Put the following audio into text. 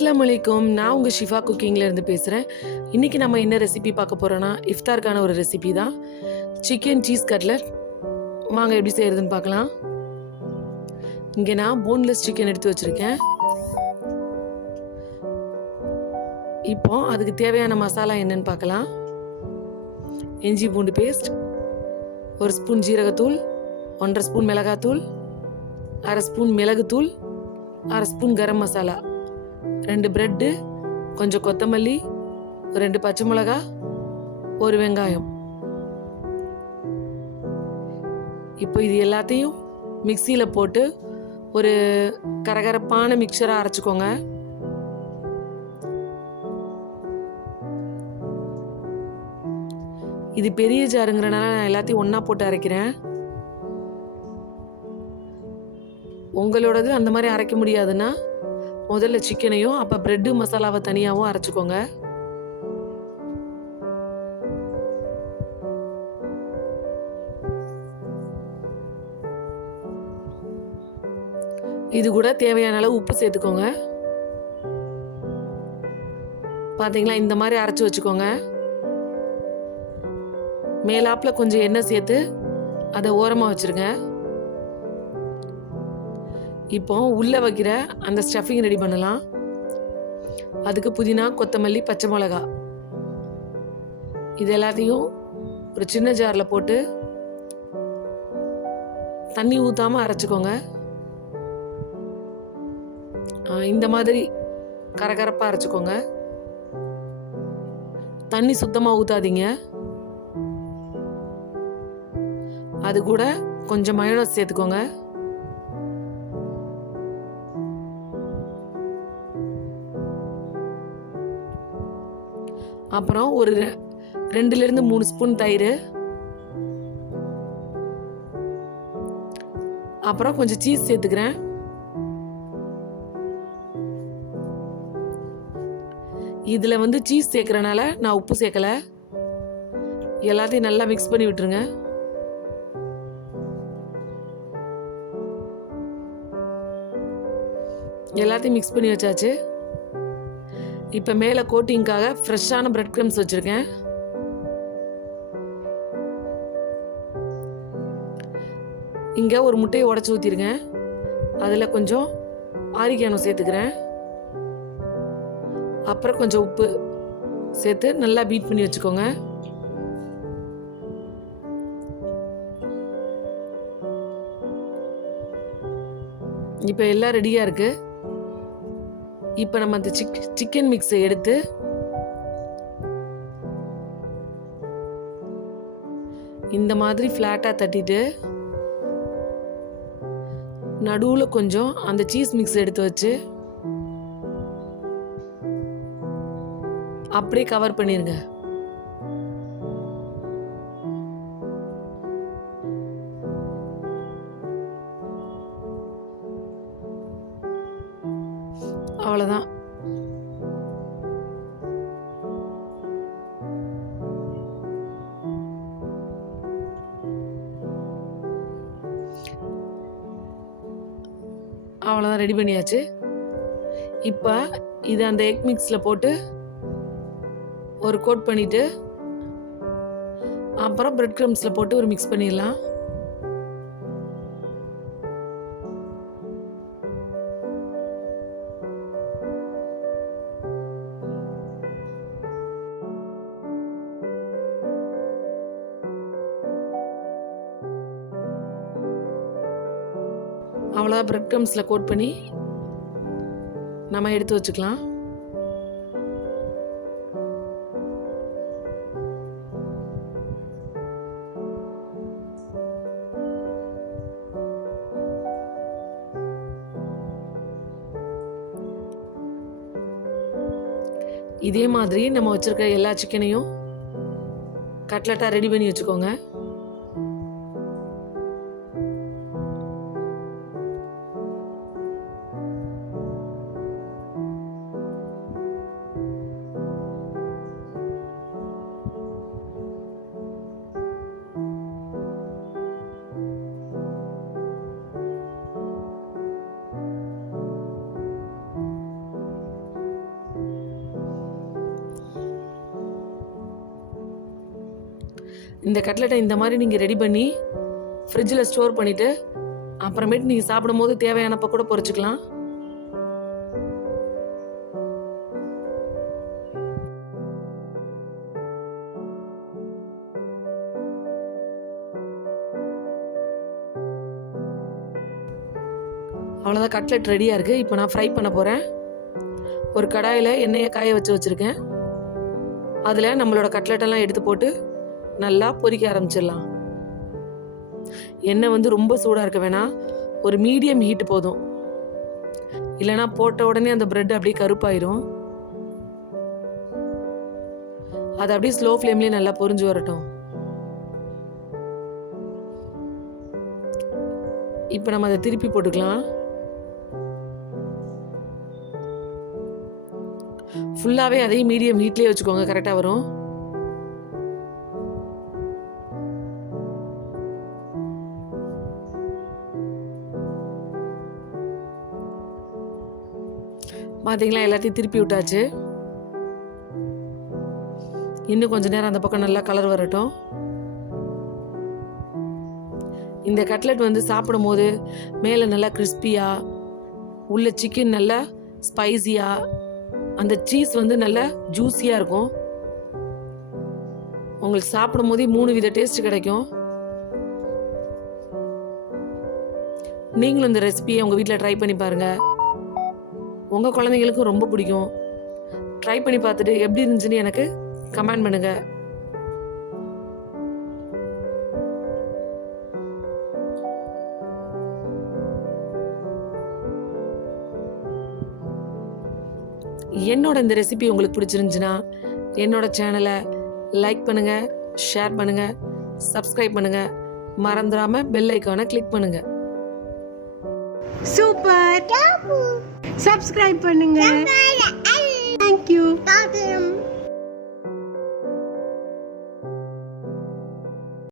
அஸ்ஸலாமு அலைக்கும். நான் உங்கள் ஷிஃபா குக்கிங்கில் இருந்து பேசுகிறேன். இன்றைக்கி நம்ம என்ன ரெசிபி பார்க்க போகிறோன்னா, இஃப்தாருக்கான ஒரு ரெசிபி தான். Chicken cheese cutlet. வாங்க எப்படி செய்கிறதுன்னு பார்க்கலாம். இங்கே நான் போன்லெஸ் சிக்கன் எடுத்து வச்சுருக்கேன். இப்போ அதுக்கு தேவையான மசாலா என்னன்னு பார்க்கலாம். இஞ்சி பூண்டு பேஸ்ட், 1 ஸ்பூன் ஜீரகத்தூள், 1.5 ஸ்பூன் மிளகாத்தூள், 1/2 ஸ்பூன் மிளகுத்தூள், 1/2 ஸ்பூன் கரம் மசாலா, 2 பிரெட்டு, கொஞ்சம் கொத்தமல்லி, 2 பச்சை மிளகா, 1 வெங்காயம். இப்போ இது எல்லாத்தையும் மிக்சியில் போட்டு ஒரு கரகரப்பான மிக்சராக அரைச்சிக்கோங்க. இது பெரிய ஜாருங்கிறனால நான் எல்லாத்தையும் ஒன்றா போட்டு அரைக்கிறேன். உங்களோடது அந்த மாதிரி அரைக்க முடியாதுன்னா முதல்ல சிக்கனையும் அப்போ பிரெட்டு மசாலாவை தனியாகவும் அரைச்சிக்கோங்க. இது கூட தேவையான அளவு உப்பு சேர்த்துக்கோங்க. பார்த்தீங்களா, இந்த மாதிரி அரைச்சி வச்சுக்கோங்க. மேலாப்பில் கொஞ்சம் எண்ணெய் சேர்த்து அதை ஓரமாக வச்சுருங்க. இப்போ உள்ளே வைக்கிற அந்த ஸ்டஃபிங் ரெடி பண்ணலாம். அதுக்கு புதினா, கொத்தமல்லி, பச்சை மிளகா இது எல்லாத்தையும் ஒரு சின்ன ஜாரில் போட்டு தண்ணி ஊற்றாமல் அரைச்சிக்கோங்க. இந்த மாதிரி கரகரப்பாக அரைச்சிக்கோங்க. தண்ணி சுத்தமாக ஊற்றாதீங்க. அது கூட கொஞ்சம் மயோனைஸ் சேர்த்துக்கோங்க. அப்புறம் ஒரு 2லேருந்து 3 ஸ்பூன் தயிர், அப்புறம் கொஞ்சம் சீஸ் சேர்த்துக்கிறேன். இதில் வந்து சீஸ் சேர்க்குறனால நான் உப்பு சேர்க்கலை. எல்லாத்தையும் நல்லா மிக்ஸ் பண்ணி விட்டுருங்க. எல்லாத்தையும் மிக்ஸ் பண்ணி வச்சாச்சு. இப்போ மேலே கோட்டிங்காக ஃப்ரெஷ்ஷான பிரெட் க்ரம்ஸ் வச்சுருக்கேன். இங்கே ஒரு முட்டையை உடச்சி ஊற்றிருங்க. அதில் கொஞ்சம் ஆரிகானோ சேர்த்துக்கிறேன். அப்புறம் கொஞ்சம் உப்பு சேர்த்து நல்லா பீட் பண்ணி வச்சுக்கோங்க. இப்போ எல்லாம் ரெடியாக இருக்குது. இப்போ நம்ம அந்த சிக்கன் மிக்ஸை எடுத்து இந்த மாதிரி ஃப்ளாட்டாக தட்டிட்டு நடுவில் கொஞ்சம் அந்த சீஸ் மிக்ஸ் எடுத்து வச்சு அப்படியே கவர் பண்ணிருங்க. அவ்வளோதான். அவ்வளோதான், ரெடி பண்ணியாச்சு. இப்போ இது அந்த எக் மிக்ஸில் போட்டு ஒரு கோட் பண்ணிவிட்டு அப்புறம் பிரெட் க்ரம்ஸில் போட்டு ஒரு மிக்ஸ் பண்ணிடலாம். அவ்வளோதான், பிரெட் க்ரம்ஸில் கோட் பண்ணி நம்ம எடுத்து வச்சுக்கலாம். இதே மாதிரி நம்ம வச்சுருக்க எல்லா சிக்கனையும் கட்லட்டாக ரெடி பண்ணி வச்சுக்கோங்க. இந்த கட்லெட்டை இந்த மாதிரி நீங்கள் ரெடி பண்ணி ஃப்ரிட்ஜில் ஸ்டோர் பண்ணிவிட்டு அப்புறமேட்டு நீங்கள் சாப்பிடும் போது தேவையானப்போ கூட பொரிச்சுக்கலாம். அவ்வளோதான், கட்லெட் ரெடியாக இருக்குது. இப்போ நான் ஃப்ரை பண்ண போகிறேன். ஒரு கடாயில் எண்ணெயை காய வச்சுருக்கேன். அதில் நம்மளோட கட்லெட்டெல்லாம் எடுத்து போட்டு நல்லா பொரிக்க ஆரம்பிச்சிடலாம். எண்ணெய் வந்து ரொம்ப சூடாக இருக்க வேணாம், ஒரு மீடியம் ஹீட்டு போதும். இல்லைனா போட்ட உடனே அந்த பிரெட் அப்படியே கருப்பாயிரும். அது அப்படியே ஸ்லோ ஃப்ளேம்லேயே நல்லா பொரிஞ்சு வரட்டும். இப்போ நம்ம அதை திருப்பி போட்டுக்கலாம். ஃபுல்லாகவே அதையும் மீடியம் ஹீட்லேயே வச்சுக்கோங்க, கரெக்டாக வரும். பார்த்தீங்களா, எல்லாத்தையும் திருப்பி விட்டாச்சு. இன்னும் கொஞ்ச நேரம் அந்த பக்கம் நல்லா கலர் வரட்டும். இந்த கட்லெட் வந்து சாப்பிடும் போது மேலே நல்லா கிறிஸ்பியாக, உள்ள சிக்கன் நல்லா ஸ்பைசியாக, அந்த சீஸ் வந்து நல்லா ஜூஸியாக இருக்கும். உங்களுக்கு சாப்பிடும் போதே 3 வித டேஸ்ட் கிடைக்கும். நீங்களும் இந்த ரெசிபியை உங்கள் வீட்டில் ட்ரை பண்ணி பாருங்கள். உங்கள் குழந்தைங்களுக்கும் ரொம்ப பிடிக்கும். ட்ரை பண்ணி பார்த்துட்டு எப்படி இருந்துச்சுன்னு எனக்கு கமெண்ட் பண்ணுங்கள். என்னோட இந்த ரெசிபி உங்களுக்கு பிடிச்சிருந்துச்சுன்னா என்னோட சேனலை லைக் பண்ணுங்கள், ஷேர் பண்ணுங்கள், சப்ஸ்கிரைப் பண்ணுங்கள். மறந்துடாமல் பெல் ஐக்கானை கிளிக் பண்ணுங்கள். சூப்பர், சப்ஸ்கிரைப் பண்ணுங்க. தேங்க்யூ.